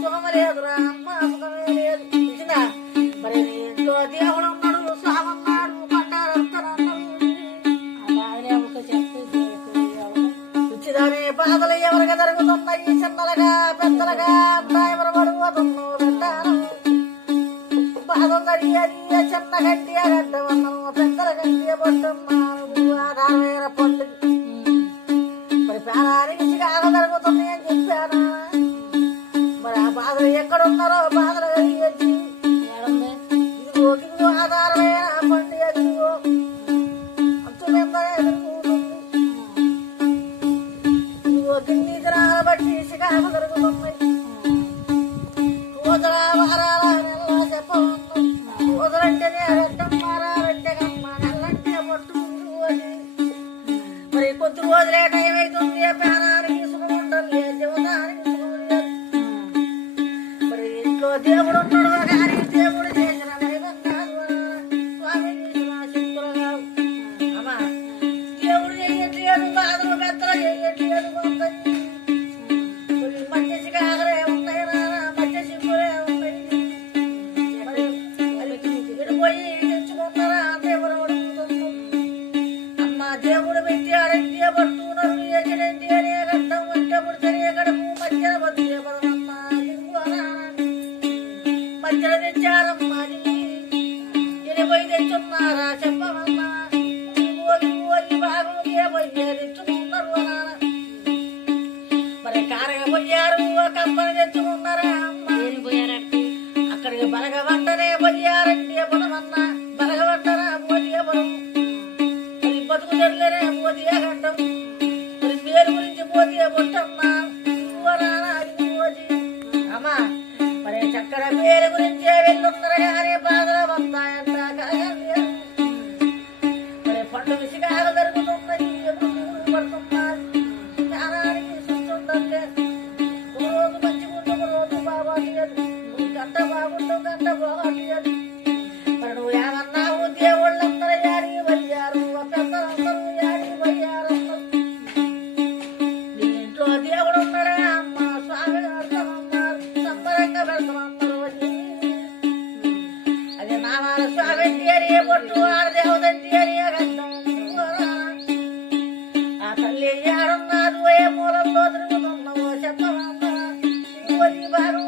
సుఖం లేదురా అమ్మ, సుఖమే లేదు. చూసిందా మరి నీ ఇంట్లో దేవుడు ఉన్నాడు, సామన్నాడు, రుచిదానే బాధలు ఎవరికి జరుగుతున్నాయి, చిన్నలుగా పెద్దలుగా అంతా ఎవరు పడిపోతున్నో పెట్టాను. బాధలు జరిగేది చిన్న గంటి గడ్డమన్నాను, పెద్దల గంటి పట్టున్నాను, ఆధారమైన పండు మరి ప్రాణానికి చికాకు జరుగుతుంది అని చెప్పాను. మరి ఆ బాధలు ఎక్కడున్నారో బాధలు కలిగేది ఇదిగో ఇదిగో ఆధారమైన పండు ఎదురుగో అంతు మీద ఎదుర్కొంటుంది. ఇదిగో తిన్ని దినాలు బట్టి చికాకు జరుగుతున్నాయి. రోజుల వారాల నెల చెప్పవద్దు, రోజులంటేనే రక్తం, వారాలంటే కమ్మ, నెలంటే పట్టుకుంటూ అని. మరి కొద్ది రోజులే టైం అవుతుంది, ప్రాణానికి సుఖం ఉండదు, జీవితానికి సుఖం లేదు. మరి ఇంట్లో దేవుడు ఉన్నాడు కానీ దేవుడు చేసిన దైవం కాదు, స్వామి చేసిన శక్తులు కావు. అమ్మా దేవుడు చెయ్యట్లేదు, బాధలు పెద్దలు చెయ్యట్లేదు. మధ్య చికాకులే ఉన్నాయి నాన్న, మధ్య సిగ్గులే ఉన్నాయి. మరి అది పోయి తెచ్చుకున్నారా దేవుడు అడుగుతుంది. అమ్మ దేవుడు పెట్టాడంటే పట్టున్నారు, ఎక్కడంటే అనే గడ్డం వచ్చేప్పుడు తెలియ గడపు మధ్యన బతుకే పదమమ్మా మధ్యలో తెచ్చారమ్మా, పోయి తెచ్చున్నారా చెప్పమమ్మా. పోయి బాగుంటే పోయి తెచ్చుకున్నారు నాన్న. మరి కారగా పోయారు, కంపని తెచ్చుకున్నారా అమ్మ. అక్కడికి బలగబట్టనే పోయారంటే పొలమన్నా, బలగబట్టరా పోతే పొలం. మరి బతుకు తెరలేనే పోతే గడ్డం, మరి పేరు గురించి పోతే పొట్టమ్మా. అమ్మా మరి చక్కడ పేరు గురించే వెళ్ళున్నారు కానీ బాధలు వస్తాయంట కలగలేదు. మరి పండు విషయాలు జరుగుతున్నాయి, ఎదురు పడుతున్నారు. జ్ఞానానికి చూస్తుంటే ఒక రోజు మంచిగుంటే ఒక రోజు బాగోట్లేదు, గంట బాగుంటూ గంట బాగోట్లేదు. మరి నువ్వు ఏమన్నావు, దేవుళ్ళందరూ యాడికి పోయారు, పెద్దలందరూ యాడికి పోయారు. నీ ఇంట్లో దేవుడు ఉన్నాడే అమ్మ, స్వామి పెడతామన్నారు, సంబరంగా పెడతామన్నారు. అది నామాల స్వామి అని పొట్టు, ఆడదేవతంటి అని గంటం. ఆ తల్లి ఏడున్నాదు, ఏ మూలంలో తిరుగుతున్నావో చెప్పమమ్మా. బాగు